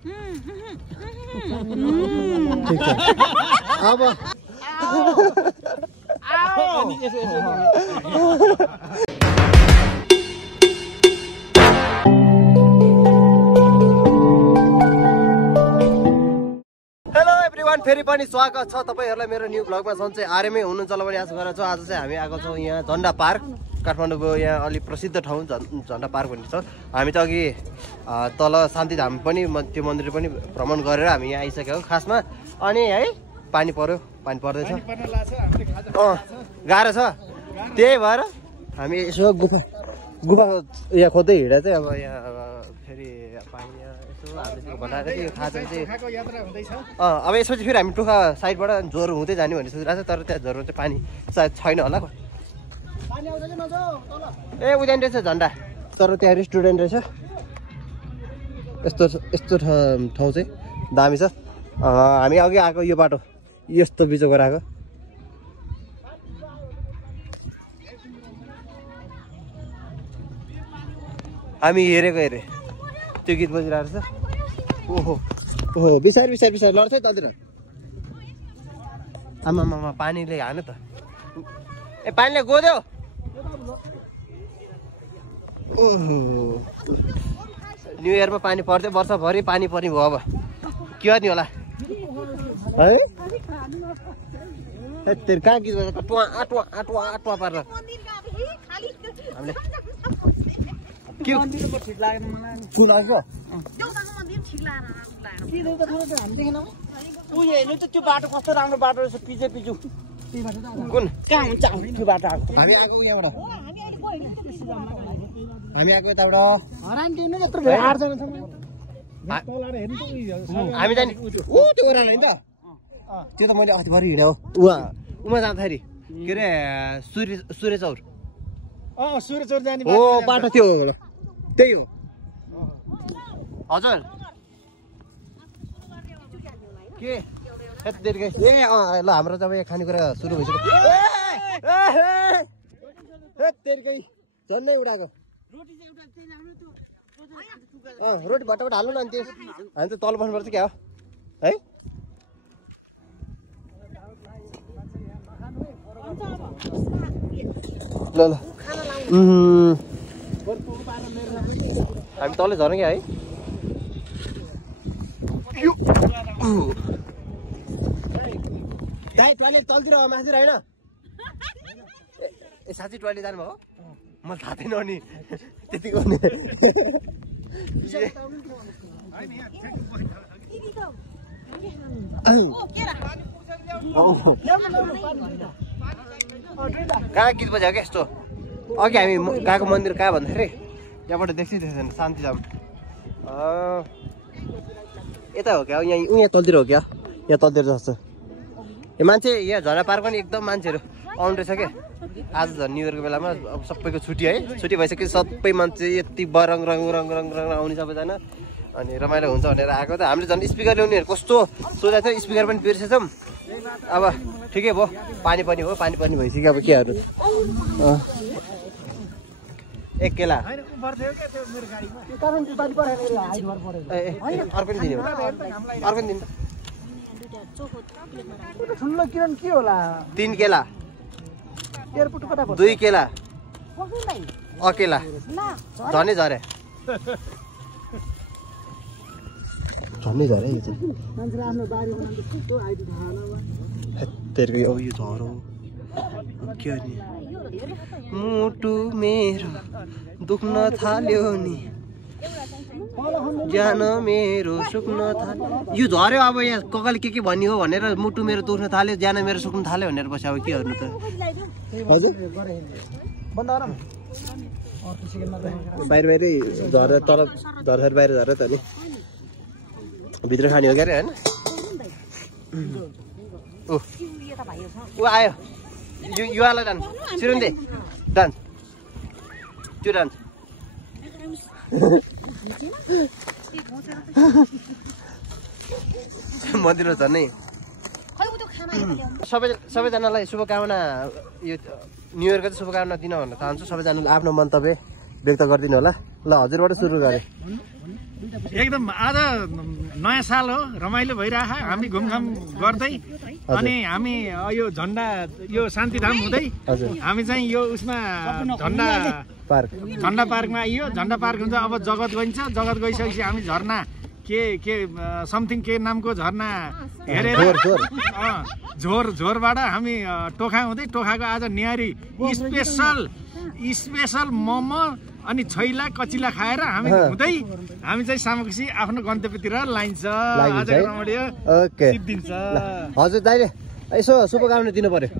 ठीक छ अब फेरि पनि स्वागत छ तपाईहरुलाई मेरो न्यू ब्लगमा। सन्चै आरामै हुनुहुन्छ होला भने आशा गरेछु। आज चाहिँ हामी आएको छौँ यहाँ झन्डा पार्क, काठमाडौँको यहाँ अलि प्रसिद्ध ठाउँ झन्डा पार्क भन्ने छ। हामी चाहिँ अघि तल शान्तिधाम पनि त्यो मन्दिर पनि भ्रमण गरेर हामी यहाँ आइसक्यौँ खासमा। अनि है पानी पर्यो, पानी पर्दैछ, गाह्रो छ, त्यही भएर हामी यसो गुफा यहाँ खोज्दै हिँडा चाहिँ अब यहाँ फेरि पानी अब यसपछि फेरि हामी टुखा साइडबाट ज्वरो हुँदै जाने भन्ने सोचिरहेको छ। तर त्यहाँ ज्वरो चाहिँ पानी सायद छैन होला। ए उद्यान रहेछ झन्डा, तर त्यहाँ रेस्टुरेन्ट रहेछ। यस्तो ठाउँ चाहिँ दामी छ। हामी अघि आएको यो बाटो यस्तो बिचो गराएको। हामी हेरेको त्यो गीत बजिरहेको छ। ओहो ओहो बिसारी लड्छ है ततिर। आमामा पानीले हान्यो त। ए पानीले गोद्यो। न्यु इयरमा पानी पर्थ्यो, वर्षभरि पानी पर्ने भयो। अब के गर्ने होला है? तेरो कहाँ गीत बजेको? टुवा आटुवा आटुवा आटुवा पारेर हामीले के ठिक लागेन त्यो बाटो कस्तो राम्रो बाटो रहेछ। पिजु कुन कहाँ हुन्छ त्यो बाटो आएको? हामी आएको यहाँबाट, हामी आएको यताबाट। हामी जाने त्यो ओरा होइन त? त्यो त मैले अस्ति भरि हिँडेँ उमा जाँदाखेरि के अरे सूर्यचौर जाने हो बाटो त्यो त्यही हो हजुर। के ए ल हाम्रो त अब यहाँ खानेकुरा सुरु भइसक्यो। झन्डै उडाएको रोटी भट्टाबाट हाल्नु न। अनि त्यो हामी त तल बस्नुपर्छ क्या हो है? ल ल हामी तलै झरौँ क्या है? गाई टोइलेट तलतिर माथि होइन? ए साँच्चै टोइलेट जानुभयो? मलाई थाहा थिएन नि त्यति गर्ने। कहाँ गीत बज्यो क्या यस्तो? अघि हामी गएको मन्दिर कहाँ भन्दाखेरि यहाँबाट देख्दै थिएन शान्तिधाम। यता हो क्या? यहाँ तलतिर हो क्या? यहाँ तलतिर जस्तो यो मान्छे यहाँ झरा पार्क पनि एकदम मान्छेहरू आउनु रहेछ क्या। आज झन् न्यु इयरको बेलामा अब सबैको छुट्टी है, छुट्टी भइसक्यो। सबै मान्छे यति रङ आउने सबैजना अनि रमाइलो हुन्छ भनेर आएको। त हामीले झन् स्पिकर ल्याउनेहरू कस्तो सोचेको थियो, स्पिकर पनि बिर्सेछौँ। अब ठिकै भयो, पानी पनि हो, पानी पनि भइसक्यो। अब के गर्नु? एक केला अर्को नि दिने हो, अर्को नि दिनु। के होला? 3 केला, 2 केला, अकेला झनै झरे यो तेरो यो झरो के नि? मुटु मेरो दुख्न थाल्यो नि, ज्यान मेरो सुक्न थाल्यो। यो झर्यो अब यहाँ ककाले के भन्यो भनेर मुटु मेरो दुख्न थाल्यो, ज्यान मेरो सुक्न थाल्यो भनेर बस्यो। अब के गर्नु त? हजुर बाहिरै झरेर तल झरेर बाहिर झरेर त नि भित्र खाने हो क्या अरे होइन? ऊ आयो युवालाई डान्स सिरुन्दे डान्स त्यो डान्स मन्दिरमा झन् नै सबैजनालाई शुभकामना, यो न्यु इयरको चाहिँ शुभकामना दिन भन्न चाहन्छु। सबैजनाले आफ्नो मन्तव्य व्यक्त गरिदिनु होला। ल हजुरबाट सुरु गरे। एकदम आज नयाँ साल हो, रमाइलो भइरहेको, हामी घुमघाम गर्दै अनि हामी यो झन्डा यो शान्तिधाम हुँदै हामी चाहिँ यो उसमा झन्डा पार्कमा आइयो। झन्डा पार्क हुन्छ, अब जगत गइन्छ। जगत गइसकेपछि हामी झरना के समथिङ के नामको झरना हेरेर झोरबाट हामी टोखा हुँदै, टोखाको आज निहारी स्पेसल मोमो अनि छैला कचिला खाएर हामी हुँदै हामी चाहिँ सामग्री आफ्नो गन्तव्यतिर लाइन्छ। हजुर दाइले यसो शुभकामना दिनु पर्यो।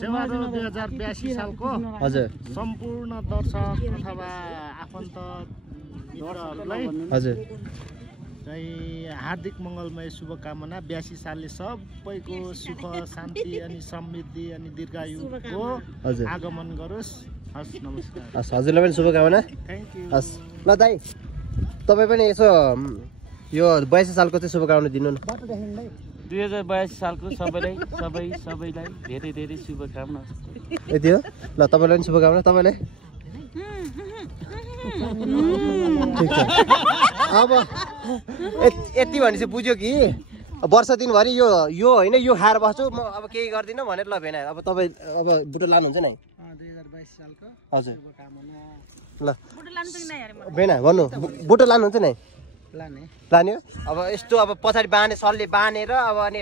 सेवादल 2082 सालको हजुर सम्पूर्ण दर्शक अथवा आफन्त मित्रहरूलाई हजुर चाहिँ हार्दिक मङ्गलमय शुभकामना। 82 सालले सबैको सुख शान्ति अनि समृद्धि अनि दीर्घायुको आगमन गरोस्। हस्, नमस्कार। हस्, हजुरलाई पनि शुभकामना। Thank you. हस् ल दाइ, तपाईँ पनि यसो यो 82 सालको चाहिँ शुभकामना दिनु न। 2082 सालको सबैलाई धेरै धेरै शुभकामना। यति हो ल, तपाईँलाई पनि शुभकामना। तपाईँलाई ठिक छ। अब यति भनेपछि बुझ्यो कि वर्ष दिनभरि यो होइन यो खाएर बस्छु म, अब केही गर्दिनँ भनेर। ल भेना, अब तपाईँ अब बुटो लानुहुन्छ नि? 2022 सालको हजुर शुभकामना। ल भेना भन्नु, बुटो लानुहुन्छ नि? लाने हो। अब यस्तो अब पछाडि सलले बाँधेर अब अनि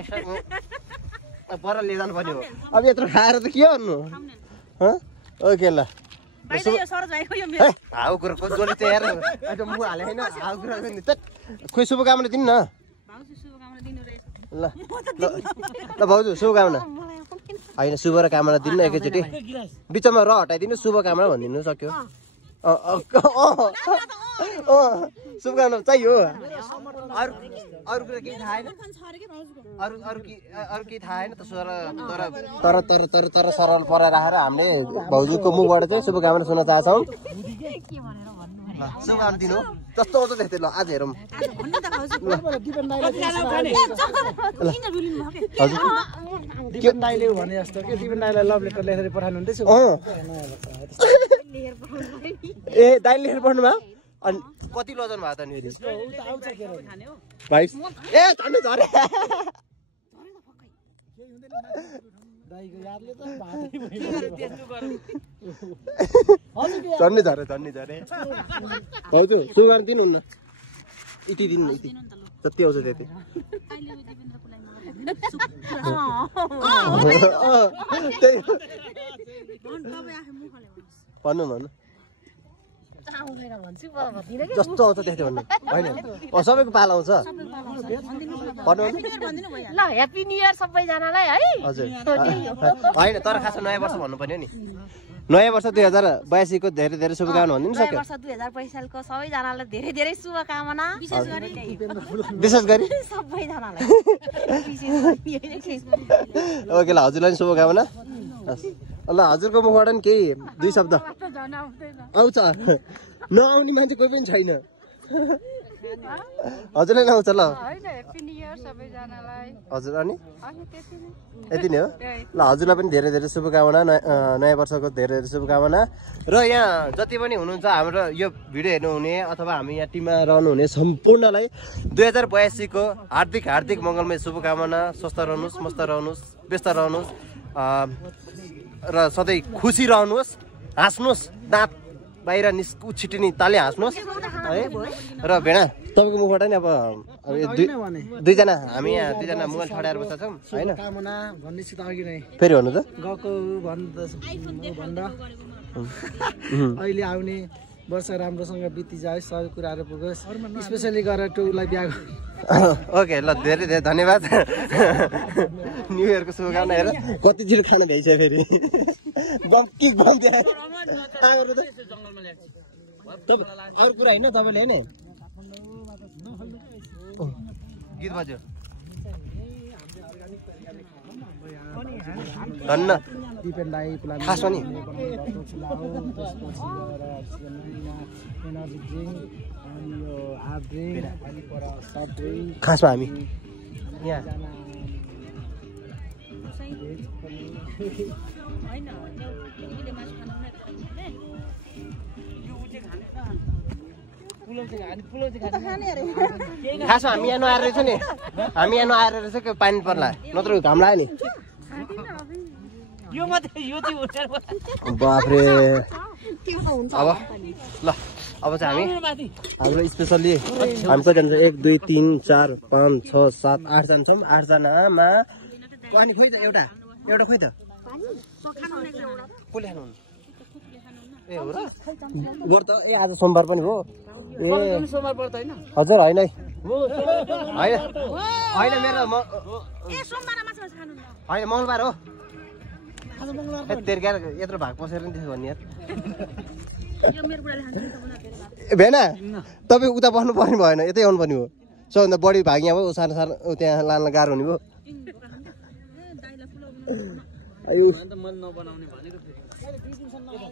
पर लिएर पर्ने हो। अब यत्रो खाएर त के गर्नु? ओके ल। हाउ कुरो जसले चाहिँ हेर म हाले होइन, हाउ कुरो खोइ शुभकामना दिनु न। ल ल भाउजू शुभकामना। होइन शुभ र कामना दिनु न एकैचोटि, बिचमा र हटाइदिनु, शुभकामना भनिदिनु सक्यो। शुभकामना चाहियो। अरू कुरा केही थाहा छैन, अरू केही थाहा छैन त। तर सरल पर राखेर हामीले भाउजूको मुखबाट चाहिँ शुभकामना सुन्न चाहन्छौँ। शुभकामना दिनु जस्तो आउँछ त्यस्तै। ल आज हेरौँ। ए दाइले लेखेर पढ्नुभयो? अनि कति लजन भयो त नि? 22। ए झन्डै झरे। झन्डै झरे। हजुर शुभकामना दिनुहुन्न? यति दिनु, यति जति आउँछ त्यति। भन्नु जस्तो आउँछ त्यस्तै भन्नु होइन? सबैको पाला आउँछ। ल ह्याप्पी न्यू इयर सबैजनालाई है। हजुर होइन, तर खासमा नयाँ वर्ष भन्नु पर्यो नि। नयाँ वर्ष 2082 को धेरै धेरै शुभकामना भनिदिनु सक्यो। नयाँ वर्ष 2082 सालको सबैजनालाई धेरै धेरै शुभकामना, विशेष गरी सबैजनालाई। ओके ल, हजुरलाई पनि शुभकामना। ल हजुरको मुखबाट नि केही 2 शब्द आउँछ? नआउने मान्छे कोही पनि छैन। हजुरलाई नआउँछ? ल हजुर अनि यति नै हो। ल हजुरलाई पनि धेरै धेरै शुभकामना, नयाँ वर्षको धेरै धेरै शुभकामना। र यहाँ जति पनि हुनुहुन्छ हाम्रो यो भिडियो हेर्नुहुने अथवा हामी यहाँ टिममा रहनुहुने सम्पूर्णलाई 2082 को हार्दिक मङ्गलमय शुभकामना। स्वस्थ रहनुहोस्, मस्त रहनुहोस्, व्यस्त रहनुहोस् र सधैँ खुसी रहनुहोस्, हाँस्नुहोस्, दाँत बाहिर उछिटिने ताले हाँस्नुहोस् है। र भेडा तपाईँको मुखबाट नि अब दुईजना हामी यहाँ दुईजना मोबाइल छडाएर बसेका छौँ होइन? फेरि भन्नु त। गएको अहिले आउने वर्ष राम्रोसँग बिति जाओस्, सबै कुराहरू पुगोस्, स्पेसली गरेर टुलाई बिहा। ओके ल, धेरै धेरै धन्यवाद। न्यु इयरको शुभकामना। हेर कति छिटो खाना भ्याइसक्यो फेरि। अरू कुरा होइन तपाईँले होइन गीत बज्यो धन्न खासमा नि खासमा हामी यहाँ खासमा हामी यहाँ नआएर रहेछ नि हामी यहाँ नआएर रहेछ के पानी पर्ला नत्र घाम लाग्यो नि यो मात्रै यो चाहिँ बाफ्रे अब ल अब चाहिँ हामी हाम्रो स्पेसल्ली हामी कति जान्छ 1 2 3 4 5 6 7 8 जना छौँ 8 जनामा पानी खोइ त एउटा खोइ त कसले खानु ए हो र गोर त ए आज सोमबार पनि हो ए सोमबार पर्छ हैन हजुर होइन है हो होइन मेरो ए सोमबार माछा खानु न होइन मङ्गलबार हो तेर्केर यत्रो भाग पसेर नि त्यसो भन्ने यार यो मेरो बुढाले खान्छ नि त बनाएर भेना तपाईँ उता बस्नु पर्ने भएन यतै आउनु पर्ने हो सबभन्दा बढी भाग यहाँ भयो सानो सानो त्यहाँ लान गाह्रो हुने भयो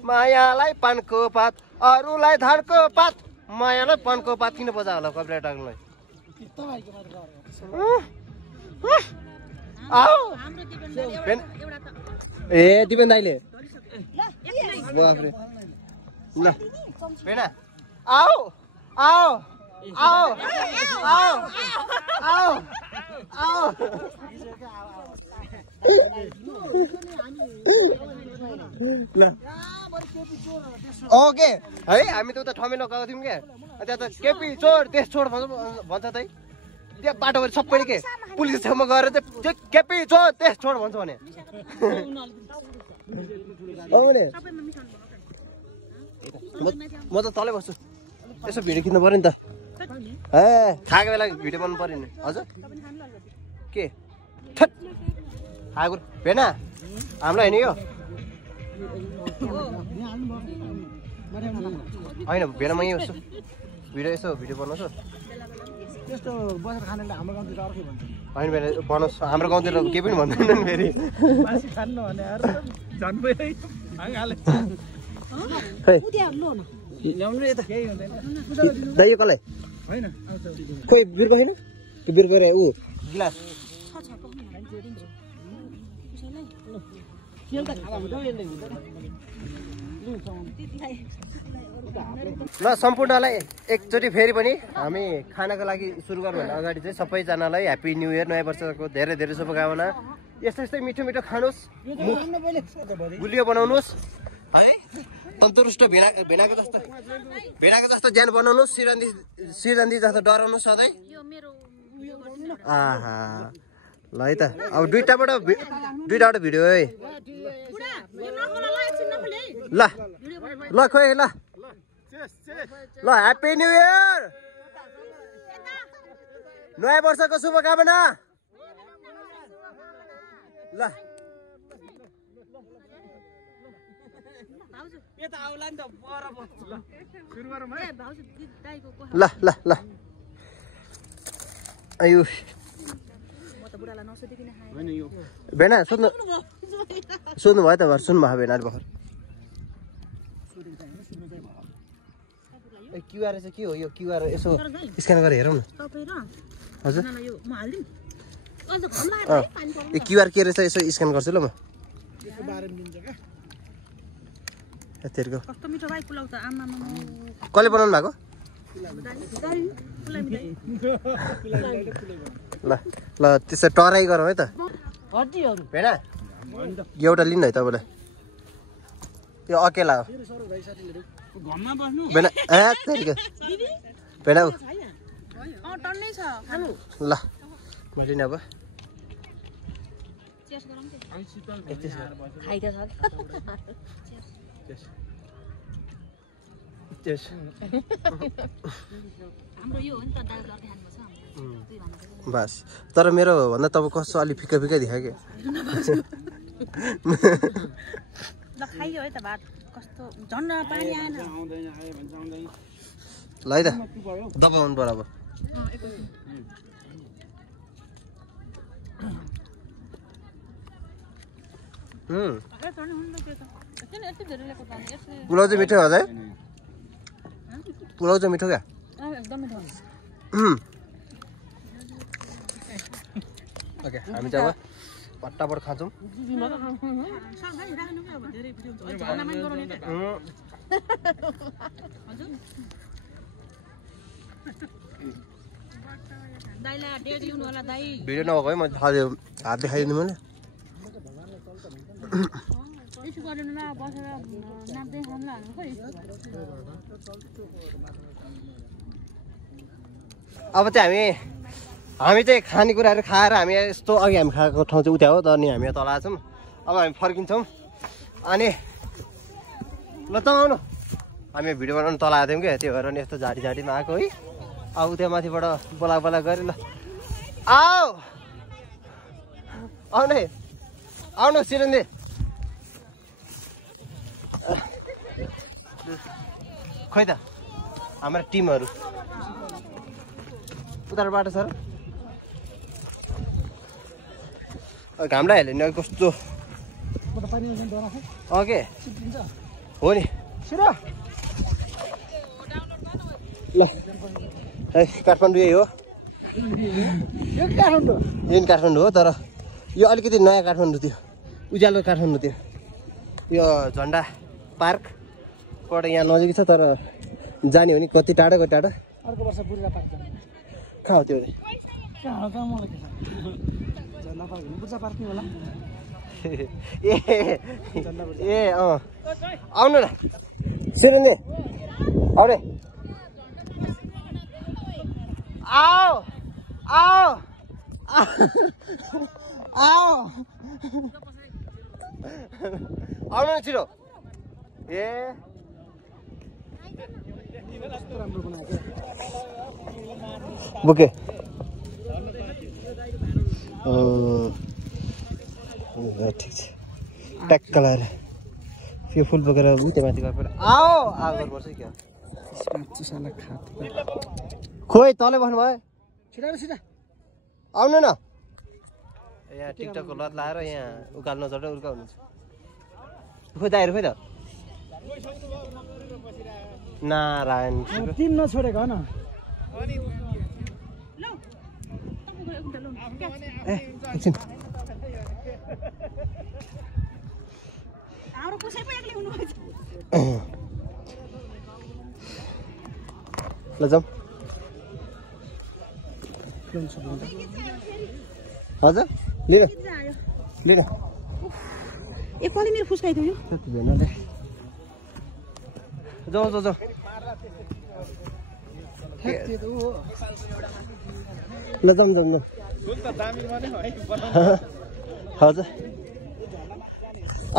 मायालाई पानको पात अरूलाई धानको पात मायालाई पानको पात किन बजा होला कपिराइट टाग्नुलाई ए दिपेन दाइले ल भेना आऊ आऊ आऊ आऊ आऊ आऊ ल ओके है हामी त उता ठमेलो गएको थियौँ क्या त्यहाँ त केपी चोर त्यस चोर भन्छ त त्यहाँ बाटोभरि सबैले के पुलिस छेउमा गएर चाहिँ केपी चोर त्यस चोर भन्छ भने म त तलै बस्छु यसो भिडियो खिच्नु पर्यो नि त ए खाएको बेला भिडियो बनाउनु पर्यो नि हजुर के खाएको भेना हामीलाई होइन यो होइन भेनामा यही होस् भिडियो यसो भिडियो बनाउँछु त्यस्तो बसेर खानेले हाम्रो गाउँतिर अर्कै भन्छ होइन भेना बनाउँछ हाम्रो गाउँतिर केही पनि भन्दैन नि फेरि मासु खानु भने झन् ल्याउनु यता केही हुँदैन दाइ यो कसलाई होइन खोइ बिर्को होइन त्यो बिर्को ऊ गिलास ल सम्पूर्णलाई एकचोटि फेरि पनि हामी खानाको लागि सुरु गर्नुभन्दा अगाडि चाहिँ सबैजनालाई ह्याप्पी न्यू इयर नयाँ वर्षको धेरै धेरै शुभकामना यस्तै यस्तै मिठो मिठो खानुहोस् गुलियो बनाउनुहोस् है तन्दुरुस्त भेनाको जस्तो ज्यान बनाउनुहोस् सिरन्दी जस्तो डराउनुहोस् सधैँ आहा ल है त अब दुईटाबाट भिडियो है ल ल खोइ ल ल ह्याप्पी न्यू इयर नयाँ वर्षको शुभकामना ल ल ल ल आयु भेना सोध्नु भयो त भर सुन्नु भयो भेना भर्खर क्युआर चाहिँ के हो यो क्युआर यसो स्क्यान गरेर हेरौँ न हजुर यो क्युआर के रहेछ यसो स्क्यान गर्छु ल म कसले बनाउनु भएको ल ल त्यसो टराई गरौँ है त भेना एउटा लिनु है तपाईँलाई यो अकेला हो भेना ए भेना ल मैले नि अब बस तर मेरो भन्दा तपाईँ कस्तो अलि फिका फिका देखा क्या ल है त दबाउनु पर्यो अब पुलाउ चाहिँ मिठो होला है पुलाउ चाहिँ मिठो क्या ओके हामी चाहिँ अब पट्टापट खान्छौँ दाइलाई डेट दिनु होला दाइ भिडियो नभएको है म हात देखाइदिनु मैले यसो गर्नु न बसेर नाप्दै खानु हाल्नु खोइ अब चाहिँ हामी चाहिँ खानेकुराहरू खाएर हामी यस्तो अघि हामी खाएको ठाउँ चाहिँ उता हो तर नि हामी तल छौँ अब हामी फर्किन्छौँ अनि ल त आउनु हामी भिडियो बनाउनु तल आएको थियौँ क्या त्यो भएर नि यस्तो झाडीमा आएको है अब त्यहाँ माथिबाट बोला गरे ल आउनु सिरन्दी खै त हाम्रो टिमहरू उताबाट बाटो सर घाम लगाइहाल्यो नि कस्तो के हो नि ल है काठमाडौँ यही हो यो काठमाडौँ हो तर यो अलिकति नयाँ काठमाडौँ थियो उज्यालो काठमाडौँ थियो यो झन्डा पार्कबाट यहाँ नजिकै छ तर जाने हो नि कति टाढो अर्को वर्ष बुर्जा पार्क कहाँ हो त्यो बुर्जा पार्क होला ए आउनु न सिरन्दी आउरे आओ आउनु न छिटो ए बुके ठिक छ ट्याक्क लगाएर यो फुल बोकेर उतै माथि गएर आओ गर्नुपर्छ क्या खोइ तलै बस्नु भयो छिटा आउनु न यहाँ टिकटकको लत लाएर यहाँ उकाल नचढ उर्का हुनुहुन्छ खोइ दाइहरू खोइ त नारायण टिम नछोडेको हो न एकछिन हाम्रो कसै पनि एक्लै हुनुहुन्छ ल जाऊ हजुर लिनु ए कसले मेरो फुस्काइदियो जाऊ ल जाउँ हजुर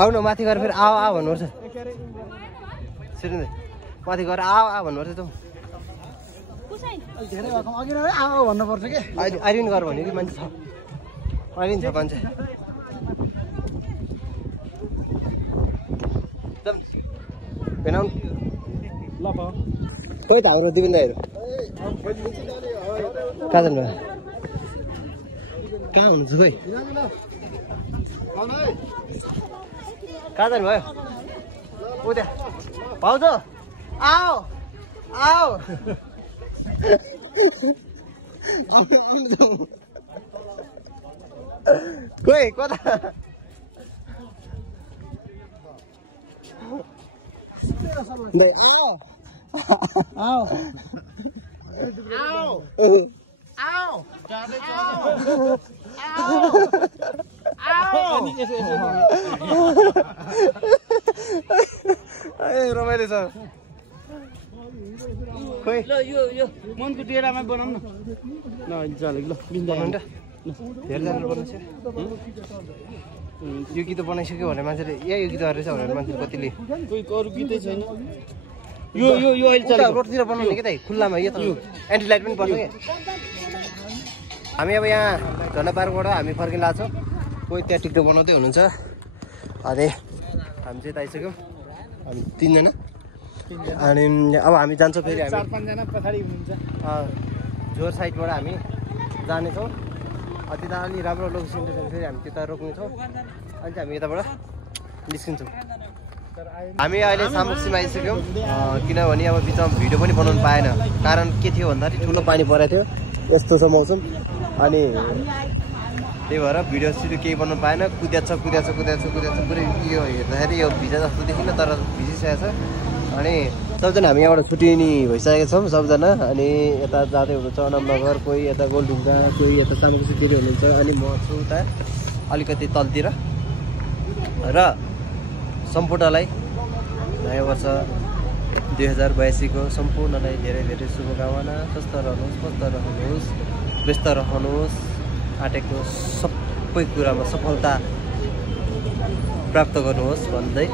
आउनु माथि गएर फेरि आओ भन्नुपर्छ सिरिन्दै माथि गएर आओ भन्नुपर्छ त धेरै भएको अघि नै आओ भन्नुपर्छ के अहिले पनि गर भन्यो कि मान्छे छ अहिले पनि छ मान्छे भेनाउनु ल खोइ त हाम्रो दिपिन दाइहरू कहाँ जानुभयो कहाँ हुनुहुन्छ खोइ कहाँ जानुभयो ऊ त्यहाँ भाउज आओ खोइ कता रमाइलो छ खोइ ल यो मनको डेरामा बनाउँ न चलेको ल बनाउनु धेरैजनाले बनाउँछ यो गीत बनाइसक्यो भने मान्छेले यो गीत रहेछ भनेर मान्छेले कतिले कोही अरू गीतै छैन यो अहिले चलेको रोडतिर बनाउने के त खुल्लामा यो त एन्टी लाइट पनि पर्छ क्या हामी अब यहाँ झन्डा पार्कबाट हामी फर्किन लाग्छौँ कोही त्यहाँ टिकटक बनाउँदै हुनुहुन्छ अनि हामी चाहिँ आइसक्यौँ हामी तिनजना अनि अब हामी जान्छौँ फेरि हामी 4-5 जना पछाडि हुनुहुन्छ जोर साइडबाट हामी जानेछौँ त्यता अलि राम्रो लोकेसन फेरि हामी त्यता रोक्नेछौँ अनि चाहिँ हामी यताबाट निस्किन्छौँ हामी अहिले सामुक्सीमा आइसक्यौँ किनभने अब बिचमा भिडियो पनि बनाउनु पाएन कारण के थियो भन्दाखेरि ठुलो पानी परेको थियो यस्तो छ मौसम अनि त्यही भएर भिडियो सिडियो केही बनाउनु पाएन कुद्या छ पुरै यो हेर्दाखेरि यो भिजा जस्तो देखिन तर भिजिसकेको छ अनि सबजना हामी यहाँबाट छुट्टिने भइसकेका छौँ सबजना। अनि यता जाँदै हुनुहुन्छ अनमनगर, कोही यता गोलढुङ्गा, कोही यता चामलकुसीतिर हुनुहुन्छ। अनि म छु उता अलिकति तलतिर। र सम्पूर्णलाई नयाँ वर्ष 2082 को सम्पूर्णलाई धेरै धेरै शुभकामना। स्वस्थ रहनुहोस्, मस्त रहनुहोस्, व्यस्त रहनुहोस्, आँटेको सबै कुरामा सफलता प्राप्त गर्नुहोस् भन्दै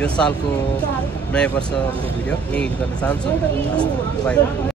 यो सालको नयाँ वर्षको भिडियो यही गर्न चाहन्छु। बाई।